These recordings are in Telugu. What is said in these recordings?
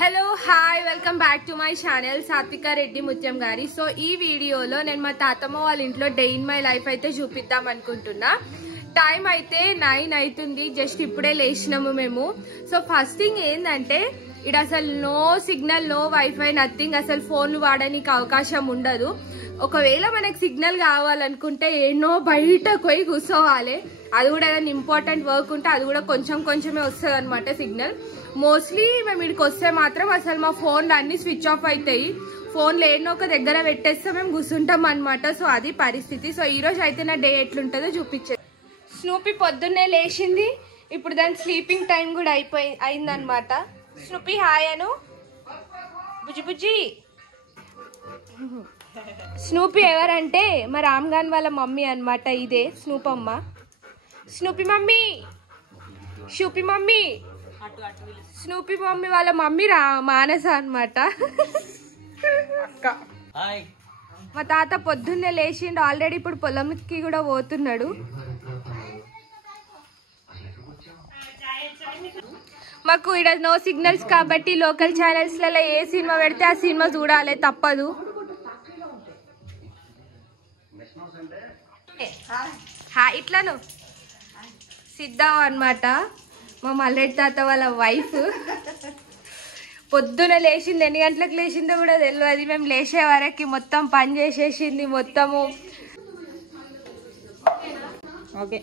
Hello hi welcome back to my channel సాత్విక రెడ్డి ముత్యం గారి. సో ఈ వీడియోలో నేను మా తాతమ్మ వాళ్ళ ఇంట్లో డే ఇన్ మై లైఫ్ అయితే చూపిద్దాం అనుకుంటున్నా. టైం అయితే 9 అవుతుంది, జస్ట్ ఇప్పుడే లేచినాము మేము. సో ఫస్ట్ థింగ్ ఏంటంటే ఇక్కడ అసలు no signal, no wifi, nothing. అసలు ఫోన్లు వాడడానికి అవకాశం ఉండదు. ఒకవేళ మనకి సిగ్నల్ కావాలనుకుంటే ఎన్నో బయటకు పోయి కూర్చోవాలి. అది కూడా ఏదైనా ఇంపార్టెంట్ వర్క్ ఉంటే అది కూడా కొంచెమే వస్తుంది అనమాట సిగ్నల్. మోస్ట్లీ మేము ఇక్కడికి వస్తే మాత్రం అసలు మా ఫోన్లు అన్ని స్విచ్ ఆఫ్ అవుతాయి. ఫోన్లు ఏడనో ఒక దగ్గర పెట్టేస్తే మేము కూర్చుంటాం అనమాట. సో అది పరిస్థితి. సో ఈ రోజు అయితే నా డే ఎట్లుంటుందో చూపించేది. స్నూపీ పొద్దున్నే లేచింది. ఇప్పుడు దాని స్లీపింగ్ టైం కూడా అయిందనమాట. స్నూపీ హాయ్ అను. బుజ్జి బుజ్జి. స్నూపీ ఎవరంటే మా రామ్గాన్ వాళ్ళ మమ్మీ అనమాట. ఇదే స్నూపమ్మ. స్నూపీ మమ్మీ, షూపీ మమ్మీ. స్నూపీ మమ్మీ వాళ్ళ మమ్మీ మానస అనమాట. మా తాత పొద్దున్నే లేచిండు. ఆల్రెడీ ఇప్పుడు పొలంకి కూడా పోతున్నాడు. మాకు ఇక్కడ నో సిగ్నల్స్ కాబట్టి లోకల్ ఛానల్స్లలో ఏ సినిమా పెడితే ఆ సినిమా చూడాలి, తప్పదు. ఇట్లాను సిద్ధం అనమాట మా మల్లెడ్డి తాత వాళ్ళ వైఫ్. పొద్దున లేచింది, ఎన్ని గంటలకు లేచిందో కూడా తెలియదు. మేము లేచే వరకు మొత్తం పని చేసేసింది మొత్తము. ఓకే,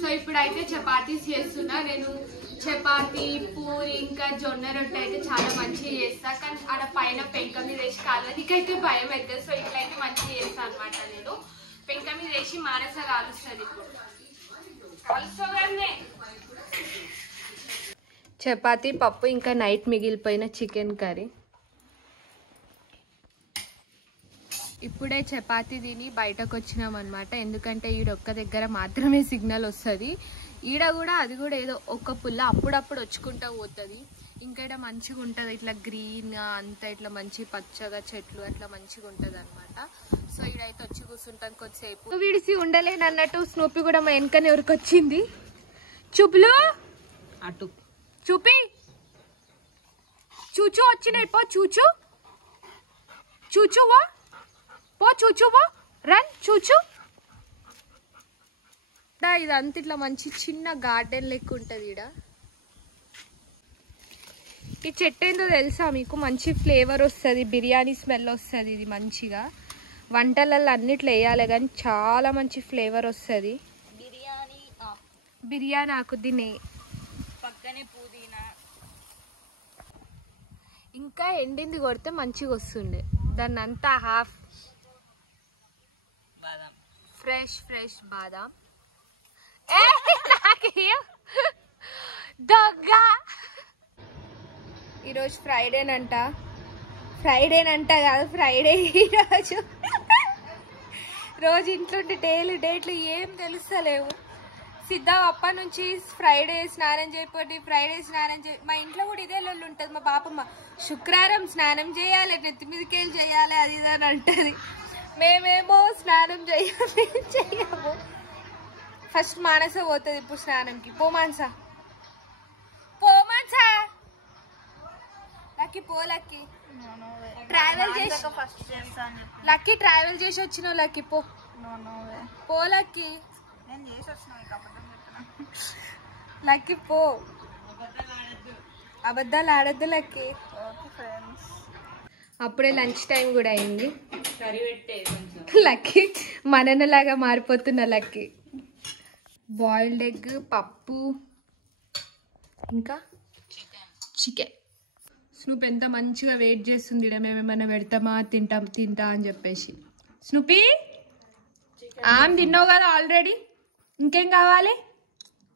సో ఇప్పుడైతే చపాతీస్ చేస్తున్నా నేను. చపాతీ, పూరి, ఇంకా జొన్న రొట్టె అయితే చాలా మంచిగా చేస్తా. కానీ ఆడ పైన పెంక మీద వేసి కాళ్ళనికైతే భయం అవుతుంది. సో ఇట్లయితే మంచిగా చేస్తా అనమాట. నేను పెంక మీద వేసి మానస కాలుస్తుంది. ఇప్పుడు కలుసుకోగానే చపాతీ, పప్పు, ఇంకా నైట్ మిగిలిపోయిన చికెన్ కర్రీ. ఇప్పుడే చపాతీ తిని బయటకు వచ్చినాం అనమాట. ఎందుకంటే ఈడొక్క దగ్గర మాత్రమే సిగ్నల్ వస్తుంది. ఈడ కూడా అది కూడా ఏదో ఒక్క పుల్ల అప్పుడప్పుడు వచ్చుకుంటూ పోతుంది. ఇంకా ఇక్కడ మంచిగా ఉంటుంది, ఇట్లా గ్రీన్గా అంతా ఇట్లా మంచి పచ్చగా చెట్లు అట్లా మంచిగా ఉంటుంది అనమాట. సో ఈడైతే వచ్చి కూర్చుంటాను కొద్దిసేపు. విడిసి ఉండలేను అన్నట్టు స్నూపీ కూడా మా వెనకనే ఉరికొచ్చింది. చూపులు అటు చూపి. చూచు వచ్చినాయి. పో చూచు, చూచువో పో, చూచువో రన్ చూచు. ఇదంతా ఇట్లా మంచి చిన్న గార్డెన్ లెక్క ఉంటుంది. ఈడ ఈ చెట్టు ఏందో తెలుసా మీకు? మంచి ఫ్లేవర్ వస్తుంది, బిర్యానీ స్మెల్ వస్తుంది. ఇది మంచిగా వంటలలో అన్నిట్లో వేయాలి కానీ చాలా మంచి ఫ్లేవర్ వస్తుంది. బిర్యానీ ఆకు దీన్ని పక్కనే పుదీనా ఇంకా ఎండింది కొడితే మంచిగా వస్తుండే. దాన్ని అంతా హాఫ్ ఫ్రెష్ బాదాం. దొంగ. ఈరోజు ఫ్రైడేనంట కాదు, ఫ్రైడే ఈరోజు. రోజు ఇంట్లో డేట్లు ఏం తెలుస్తలేవు. సిద్ధం అప్పటి నుంచి ఫ్రైడే స్నానం చేయకపోతే మా ఇంట్లో కూడా ఇదే లొల్లు ఉంటుంది. మా పాపమ్మ శుక్రవారం స్నానం చేయాలి, నెత్తి మీదకేళ్ళు చేయాలి, అది ఇది అని అంటది. మేమేమో స్నానం చెయ్యము. ఫస్ట్ మానస పోతుంది ఇప్పుడు స్నానంకి. పో మానస, లక్కీ పో. లక్కీ ట్రావెల్ చేసి వచ్చినావు. లక్కీ పో లక్కీ. లక్కీ పో, అబద్ధాలు ఆడద్దు లక్కీ. అప్పుడే లంచ్ టైం కూడా అయింది. లక్కీ మననలాగా మారిపోతున్నా. లక్కీ బాయిల్డ్ ఎగ్, పప్పు, ఇంకా చికెన్. స్నూపీ ఎంత మంచిగా వెయిట్ చేస్తుంది. మేమేమన్నా పెడతామా, తింటా అని చెప్పేసి. స్నూపీ ఆమె తిన్నావు కదా ఆల్రెడీ, ఇంకేం కావాలి?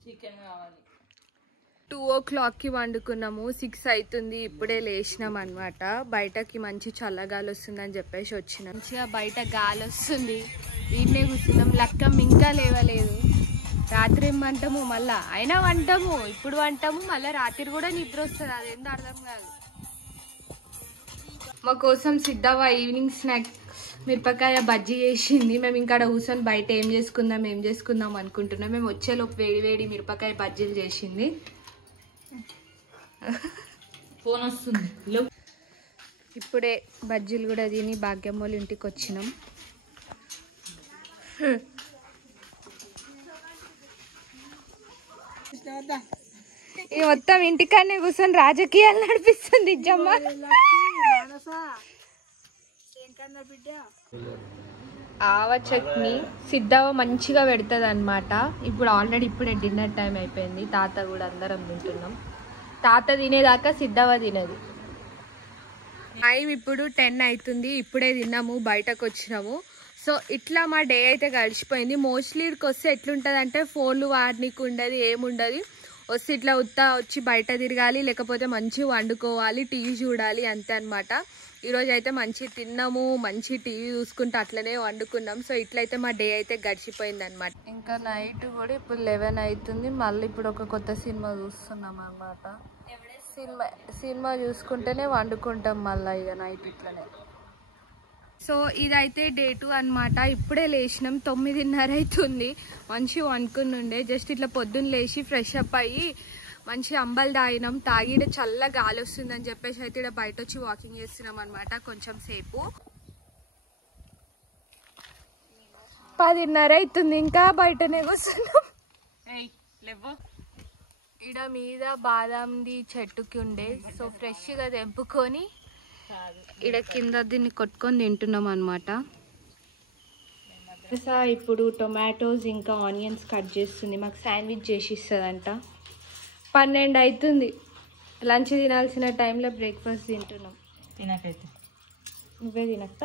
చికెన్ కావాలి. 2 o'clockకి వండుకున్నాము. 6 అవుతుంది. ఇప్పుడే లేచినాం అనమాట. బయటకి మంచి చల్లగాలి వస్తుందని చెప్పేసి వచ్చినాం. మంచిగా బయట గాలి వస్తుంది. వీటినే కూర్చున్నాం. లక్కం ఇంకా లేవలేదు. రాత్రి ఏం వంటము, మళ్ళా అయినా వంటము, ఇప్పుడు వంటము, మళ్ళీ రాత్రి కూడా నిద్ర వస్తుంది. అదేందో అర్థం కాదు. మా కోసం సిద్ధవ్వ ఈవినింగ్ స్నాక్ మిరపకాయ బజ్జీ చేసింది. మేము ఇంకా కూర్చొని బయట ఏం చేసుకుందాం అనుకుంటున్నాం. మేము వచ్చేలోపు వేడి మిరపకాయ బజ్జీలు చేసింది. ఫోన్ వస్తుంది. ఇప్పుడే బజ్జీలు కూడా తిని భాగ్యం వాళ్ళ ఇంటికి వచ్చినాం. ఇది మొత్తం ఇంటికాడనే కూర్చొని రాజకీయాలు నడిపిస్తుంది ఇజ్జమ్మ. ఆవ చట్నీ సిద్ధవ మంచిగా పెడుతుంది అనమాట. ఇప్పుడు ఆల్రెడీ ఇప్పుడే డిన్నర్ టైం అయిపోయింది. తాత కూడా అందరం తింటున్నాం. తాత తినేదాకా సిద్ధవ తినది. టైం ఇప్పుడు 10 అవుతుంది. ఇప్పుడే తిన్నాము, బయటకు వచ్చినాము. సో ఇట్లా మా డే అయితే గడిచిపోయింది. మోస్ట్లీ ఇక్కడికి వస్తే ఎట్లుంటుంది అంటే ఫోన్లు వాడనీకి ఉండదు, ఏముండదు. వస్తే ఇట్లా వచ్చి బయట తిరగాలి, లేకపోతే మంచిగా వండుకోవాలి, టీవీ చూడాలి, అంతే అనమాట. ఈరోజు అయితే మంచి తిన్నాము, మంచి టీవీ చూసుకుంటూ అట్లనే వండుకున్నాం. సో ఇట్లయితే మా డే అయితే గడిచిపోయింది అనమాట. ఇంకా నైట్ కూడా ఇప్పుడు 11 అవుతుంది. మళ్ళీ ఇప్పుడు ఒక కొత్త సినిమా చూస్తున్నాం అనమాట. సినిమా చూసుకుంటేనే వండుకుంటాం మళ్ళీ ఇక నైట్ ఇట్లనే. సో ఇదైతే డే 2 అనమాట. ఇప్పుడే లేచినాం, 9:30 అవుతుంది. మంచిగా వండుకుని ఉండే. జస్ట్ ఇట్లా పొద్దున్న లేచి ఫ్రెష్ అప్ అయ్యి మంచి అంబలు తాగినాం. తాగి చల్ల గాలి వస్తుందని చెప్పేసి అయితే ఇక్కడ బయట వచ్చి వాకింగ్ చేస్తున్నాం అనమాట కొంచెం సేపు. 10:30 అవుతుంది, ఇంకా బయటనే కూర్చున్నాం. ఇడ మీద బాదాంది చెట్టుకి ఉండే. సో ఫ్రెష్గా తెంపుకొని ఇడ కింద దీన్ని కొట్టుకొని తింటున్నాం అనమాట. ఇప్పుడు టొమాటోస్ ఇంకా ఆనియన్స్ కట్ చేస్తుంది. మాకు శాండ్విచ్ చేసి ఇస్తుందంట. 12 అవుతుంది. లంచ్ తినాల్సిన టైంలో బ్రేక్ఫాస్ట్ తింటున్నాం. తినకైతే నువ్వే తినక్క.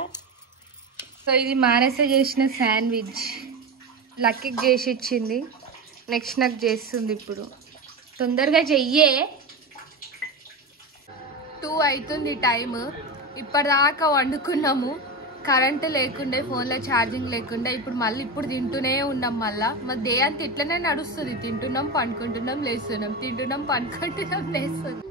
సో ఇది మానస చేసిన శాండ్విచ్ లక్కీకి చేసి ఇచ్చింది. నెక్స్ట్ నాకు చేస్తుంది. ఇప్పుడు తొందరగా చెయ్యే. 2 అవుతుంది టైం. ఇప్పటిదాకా వండుకున్నాము, కరెంటు లేకుండే, ఫోన్లో ఛార్జింగ్ లేకుండా. ఇప్పుడు తింటూనే ఉన్నాం. మా డే అంతా ఇట్లనే నడుస్తుంది. తింటున్నాం, పండుకుంటున్నాం, లేస్తున్నాం, తింటున్నాం, పండుకుంటున్నాం, లేస్తున్నాం.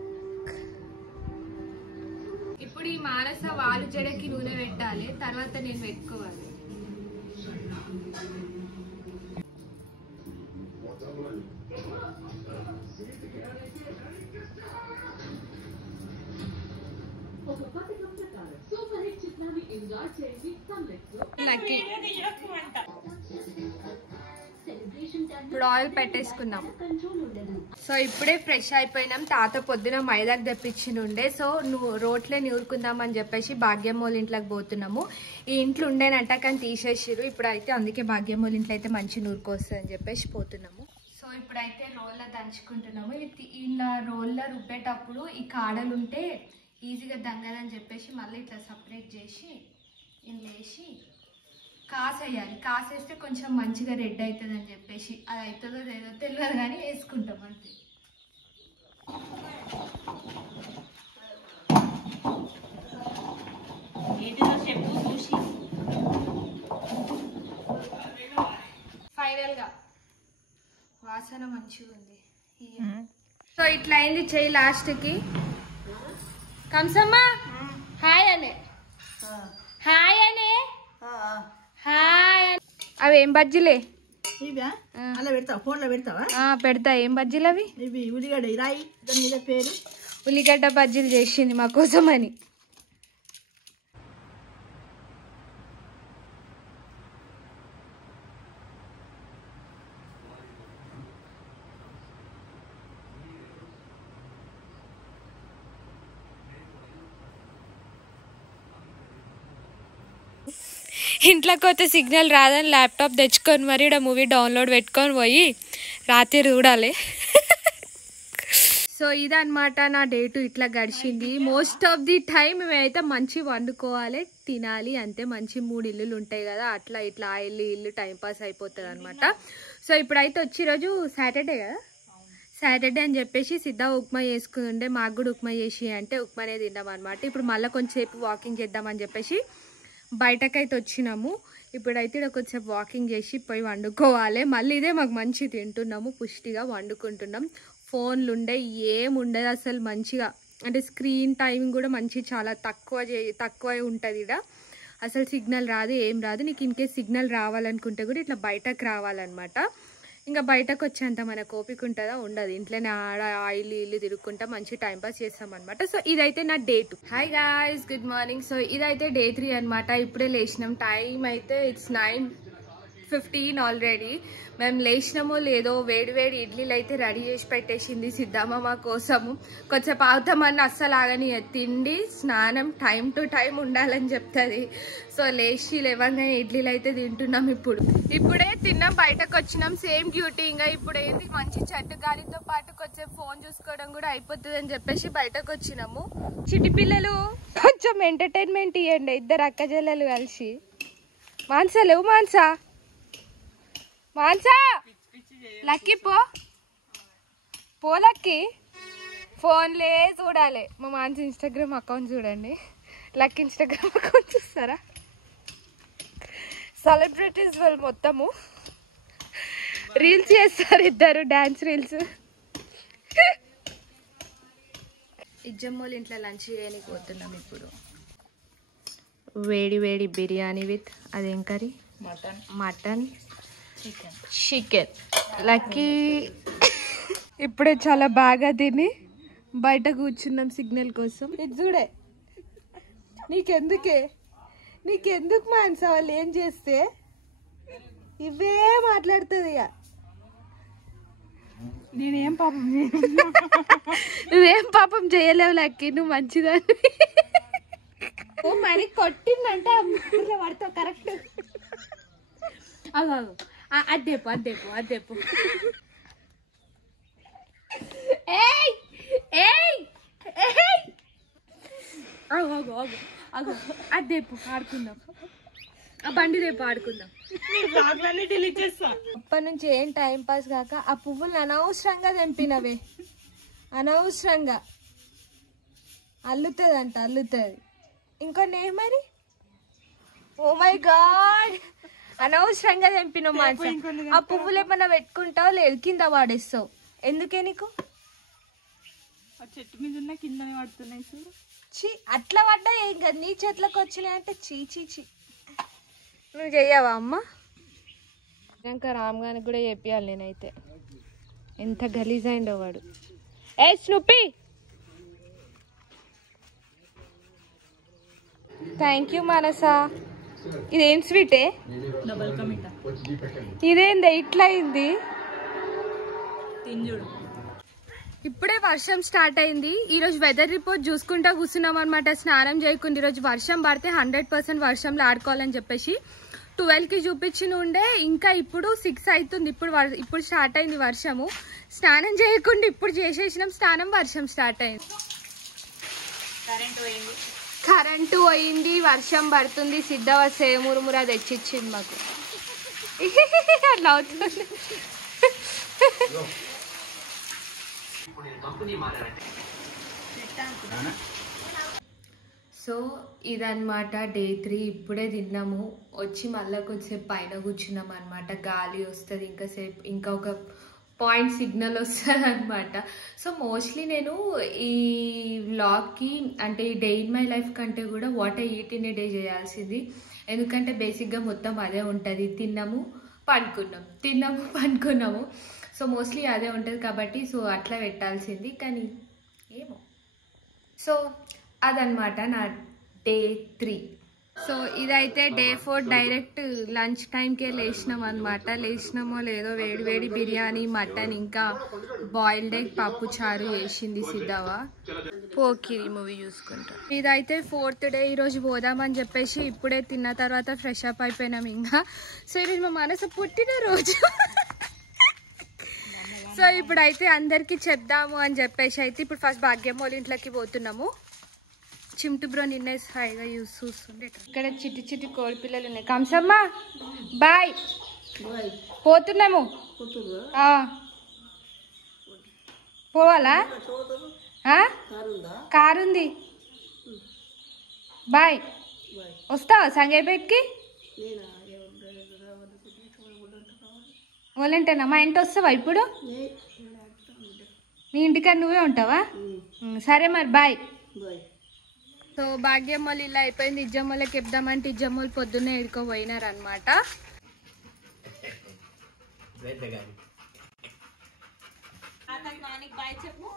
ఇప్పుడు ఈ మానస వాలు జడకి నూనె పెట్టాలి, తర్వాత నేను పెట్టుకోవాలి. ఇప్పుడు ఆయిల్ పెట్టేసుకున్నాం. సో ఇప్పుడే ఫ్రెష్ అయిపోయినాం. తాత పొద్దున మైదాకు తెప్పించిండే. సో రోట్లే నూరుకుందాం అని చెప్పేసి భాగ్యం వాళ్ళ ఇంట్లోకి పోతున్నాము. ఈ ఇంట్లో ఉండేనంట కానీ తీసేసిరు. ఇప్పుడు అయితే అందుకే భాగ్యం వాళ్ళ ఇంట్లో అయితే మంచి నూరుకొస్తుంది అని చెప్పేసి పోతున్నాము. సో ఇప్పుడైతే రోల్లో దంచుకుంటున్నాము. ఇలా రోల్లో రుబ్బేటప్పుడు ఈ కాడలు ఉంటే ఈజీగా దంగదని చెప్పేసి మళ్ళీ ఇట్లా సపరేట్ చేసి ఇందులో వేసి కాసేయాలి. కాసేస్తే కొంచెం మంచిగా రెడ్ అవుతుంది అని చెప్పేసి, అది అవుతుందో లేదో తెలియదు కానీ వేసుకుంటాం అంతే. ఫైనల్గా వాసన మంచిగా ఉంది. సో ఇట్లా అయింది చెయ్యి లాస్ట్కి. కంసమ్మా హాయ్ అనే, హాయ్ అనే, హాయ్ అనే. అవి ఏం బజ్జీలే? పెడతా. ఏం బజ్జీలు అవి? ఉల్లిగడ్డ బజ్జీలు చేసింది మా కోసం అని. ఇంట్లోకి పోతే సిగ్నల్ రాదని ల్యాప్టాప్ తెచ్చుకొని మరి ఇక్కడ మూవీ డౌన్లోడ్ పెట్టుకొని పోయి రాత్రి చూడాలి. సో ఇదన్నమాట నా డే 2 ఇట్లా గడిచింది. మోస్ట్ ఆఫ్ ది టైం మేమైతే మంచి వండుకోవాలి, తినాలి, అంతే. మంచి 3 ఇల్లులు ఉంటాయి కదా, అట్లా ఇట్లా ఆ ఇల్లు టైంపాస్ అయిపోతుంది అనమాట. సో ఇప్పుడైతే వచ్చి రోజు సాటర్డే కదా, సాటర్డే అని చెప్పేసి సిద్ధ ఉప్మా చేసుకుని ఉండే. మాకు కూడా ఉప్మా చేసి అంటే ఉప్మానే తింటాం అనమాట. ఇప్పుడు మళ్ళీ కొంచెంసేపు వాకింగ్ చేద్దామని చెప్పేసి బయటకైతే వచ్చినాము. ఇప్పుడైతే ఇక్కడ కొంచెంసేపు వాకింగ్ చేసి పోయి వండుకోవాలి. మళ్ళీ ఇదే మాకు మంచి తింటున్నాము, పుష్టిగా వండుకుంటున్నాం. ఫోన్లు ఉండే ఏముండదు అసలు. మంచిగా అంటే స్క్రీన్ టైం కూడా మంచి చాలా తక్కువ ఉంటుంది. ఇక్కడ అసలు సిగ్నల్ రాదు, ఏం రాదు. నీకు ఇన్కేస్ సిగ్నల్ రావాలనుకుంటే కూడా ఇట్లా బయటకు రావాలన్నమాట. ఇంకా బయటకు వచ్చేంత మనకు ఓపిక ఉంటుందా ఉండదు, ఇంట్లోనే ఆడ ఆయిల్ ఇల్లు తిరుగుకుంటా మంచి టైం పాస్ చేస్తాం అనమాట. సో ఇదైతే నా day 2. Hi guys, good morning. So ఇదైతే డే 3 అనమాట. ఇప్పుడే లేచినాం. టైం అయితే ఇట్స్ 9:15 ఆల్రెడీ. మేము లేచినామో లేదో వేడి వేడి ఇడ్లీలు అయితే రెడీ చేసి పెట్టేసింది సిద్ధమ్మ మా కోసము. కొంచెం ఆగుతామని అస్సలు ఆగని, తిండి స్నానం టైం టు టైం ఉండాలని చెప్తుంది. సో లేచి లేవగానే ఇడ్లీలు అయితే తింటున్నాం. ఇప్పుడే తిన్నాం, బయటకు వచ్చినాం. Same duty. ఇంకా ఇప్పుడు ఏంటి మంచి చెట్టు గాలితో పాటు కొంచెం ఫోన్ చూసుకోవడం కూడా అయిపోతుంది అని చెప్పేసి బయటకు వచ్చినాము. చిట్టి పిల్లలు కొంచెం ఎంటర్టైన్మెంట్ ఇవ్వండి, ఇద్దరు అక్క చెల్లెలు కలిసి. మాన్సా లేవు, మాన్సా మాన్సా లక్కీ పో లక్కీ. ఫోన్లే చూడాలి. మా మాన్సా ఇన్స్టాగ్రామ్ అకౌంట్ చూడండి, లక్కీ ఇన్స్టాగ్రామ్ అకౌంట్ చూస్తారా? సెలబ్రిటీస్ వాళ్ళు మొత్తము రీల్స్ చేస్తారు, ఇద్దరు డాన్స్ రీల్స్. ఇజ్జమ్మోళ్ళ ఇంట్లో లంచ్ చేయడానికి పోతున్నాం ఇప్పుడు. వేడి వేడి బిర్యానీ విత్ అదేం కర్రీ, మటన్ చికెన్. లక్కీ ఇప్పుడే చాలా బాగా తిని బయట కూర్చున్నాం సిగ్నల్ కోసం. ఇది చూడే, నీకెందుకు మాన్సా వాళ్ళు ఏం చేస్తే ఇవే మాట్లాడుతుంది. ఇక నేనేం పాపం నువ్వేం పాపం చేయలేవు లక్కీ, నువ్వు మంచిదాన్ని. మరి కొట్టిందంటే పడతావు కరెక్ట్. అదేపు అదేపు అదేపు ఆడుకుందాం, ఆ బండి రేపు ఆడుకుందాం. అప్పటి నుంచి ఏం టైం పాస్ కాక ఆ పువ్వులు అనవసరంగా తెంపినవే, అనవసరంగా అల్లుతుంది. ఇంకొన్ని మరి ఓ మై గాడ్ అనవసరంగా తెంపినావు మాన్సా. ఆ పువ్వులు ఏమన్నా పెట్టుకుంటావు లేదు కింద వాడేస్తావు. ఎందుకే నీకు? చెట్టు మీద ఉన్న కింద పడుతున్నాయి చూడు. చీ, అట్లా పడ్డా ఏం కదా, నీ చేతులకు వచ్చినాయి అంటే చీ. నువ్వు చెయ్యవా అమ్మ? ఇంకా రామ్గానికి కూడా చెప్పాలి నేనైతే, ఎంత గలీజ్ అయిండో వాడు. ఏ స్నూపీ, థ్యాంక్ యూ మానసా. ఇదేం స్వీటే? ఇదేందా ఇట్లా అయింది? ఇప్పుడే వర్షం స్టార్ట్ అయింది. ఈరోజు వెదర్ రిపోర్ట్ చూసుకుంటా కూర్చున్నాం అనమాట. స్నానం చేయకుండా ఈరోజు వర్షం పడితే 100% వర్షంలో ఆడుకోవాలని చెప్పేసి 12కి చూపించిన ఉండే, ఇంకా ఇప్పుడు 6 అవుతుంది. ఇప్పుడు స్టార్ట్ అయింది వర్షము. స్నానం చేయకుండా ఇప్పుడు చేసేసినాం స్నానం, వర్షం స్టార్ట్ అయింది. కరెంటు పోయింది, వర్షం పడుతుంది. సిద్ధవ సేమురుమురా తెచ్చిచ్చింది మాకు. అట్లా అవుతుంది. సో ఇదన్నమాట డే 3. ఇప్పుడే తిన్నాము, వచ్చి మళ్ళీ కొంచెంసేపు పైన కూర్చున్నాం అనమాట. గాలి వస్తుంది ఇంకా ఒక పాయింట్ సిగ్నల్ వస్తుంది అనమాట. సో మోస్ట్లీ నేను ఈ వ్లాగ్కి అంటే ఈ డే ఇన్ మై లైఫ్ కంటే కూడా what I eat in a day చేయాల్సింది. ఎందుకంటే బేసిక్గా మొత్తం అదే ఉంటుంది, తిన్నాము పడుకున్నాము. సో మోస్ట్లీ అదే ఉంటుంది కాబట్టి సో అట్లా పెట్టాల్సింది, కానీ ఏమో. సో అదనమాట నా డే 3. సో ఇదైతే డే 4. డైరెక్ట్ లంచ్ టైంకే లేచినాం అనమాట. లేచినామో లేదో వేడి వేడి బిర్యానీ, మటన్, ఇంకా బాయిల్డ్ ఎగ్, పప్పు చారు వేసింది సిద్ధవ. పోకిరి మూవీ చూసుకుంటా. ఇదైతే 4th డే. ఈరోజు పోదామని చెప్పేసి ఇప్పుడే తిన్న తర్వాత ఫ్రెష్ అప్ అయిపోయినాం ఇంకా. సో ఈరోజు మా మనసు పుట్టినరోజు. సో ఇప్పుడైతే అందరికీ చెప్దాము అని చెప్పేసి అయితే ఇప్పుడు ఫస్ట్ భాగ్యం వాళ్ళ ఇంట్లోకి పోతున్నాము. చిమ్టు బ్రో నిన్నే హాయిగా చూస్తుండే. ఇక్కడ చిట్టి కోడి పిల్లలు ఉన్నాయి. కంసమ్మ బాయ్, పోతున్నాము. పోవాలా? కారు ఉంది. బాయ్, వస్తావా సంగయ్యపేటకి? వాళ్ళంటేనా మా ఇంటి వస్తావా ఇప్పుడు? నీ ఇంటికాడ నువ్వే ఉంటావా? సరే మరి బాయ్. సో భాగ్యం వాళ్ళు ఇలా అయిపోయింది. ఇజ్జమ్మలకి చెప్దామంటే ఇజ్జమ్మలు పొద్దున్నే ఎడుకోపోయినారు అనమాట. బాయ్ చెప్పు.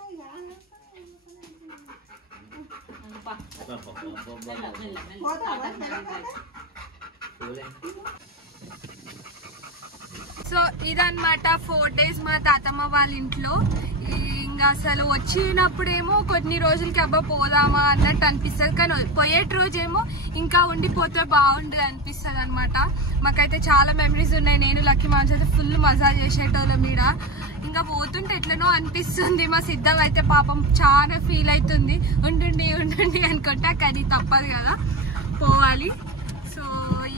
సో ఇదన్నమాట 4 days మా తాతమ్మ వాళ్ళ ఇంట్లో. ఇంకా అసలు వచ్చినప్పుడేమో కొన్ని రోజులకి అబ్బా పోదామా అన్నట్టు అనిపిస్తుంది, కానీ పోయేటి రోజేమో ఇంకా ఉండిపోతే బాగుండదు అనిపిస్తుంది అనమాట. మాకైతే చాలా మెమరీస్ ఉన్నాయి. నేను లక్కీ మామ్స్ అయితే ఫుల్ మజా చేసేటోళ్ళం మీద. ఇంకా పోతుంటే ఎట్లనో అనిపిస్తుంది. మా సిద్ధం అయితే పాపం చాలా ఫీల్ అవుతుంది, ఉండండి ఉండండి అనుకుంటా, కానీ తప్పదు కదా, పోవాలి.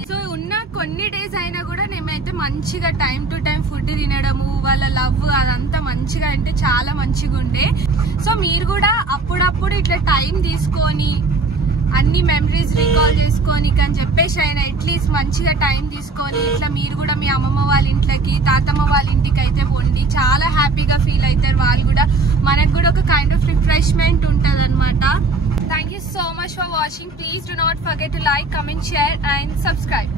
సో ఉన్న కొన్ని డేస్ అయినా కూడా మేమైతే మంచిగా టైం టు టైం ఫుడ్ తినడము, వాళ్ళ లవ్ అదంతా మంచిగా అంటే చాలా మంచిగా ఉండే. సో మీరు కూడా అప్పుడప్పుడు ఇట్లా టైం తీసుకొని అన్ని మెమరీస్ రికాల్ చేసుకొని అని చెప్పేసి అయినా అట్లీస్ట్ మంచిగా టైం తీసుకొని ఇట్లా మీరు కూడా మీ అమ్మమ్మ వాళ్ళ ఇంట్లోకి తాతమ్మ వాళ్ళ ఇంటికి అయితే పోండి. చాలా హ్యాపీగా ఫీల్ అవుతారు వాళ్ళు కూడా. మనకు కూడా ఒక కైండ్ ఆఫ్ రిఫ్రెష్మెంట్ ఉంటుంది అనమాట. Thank you so much for watching. Please do not forget to like, comment, share and subscribe.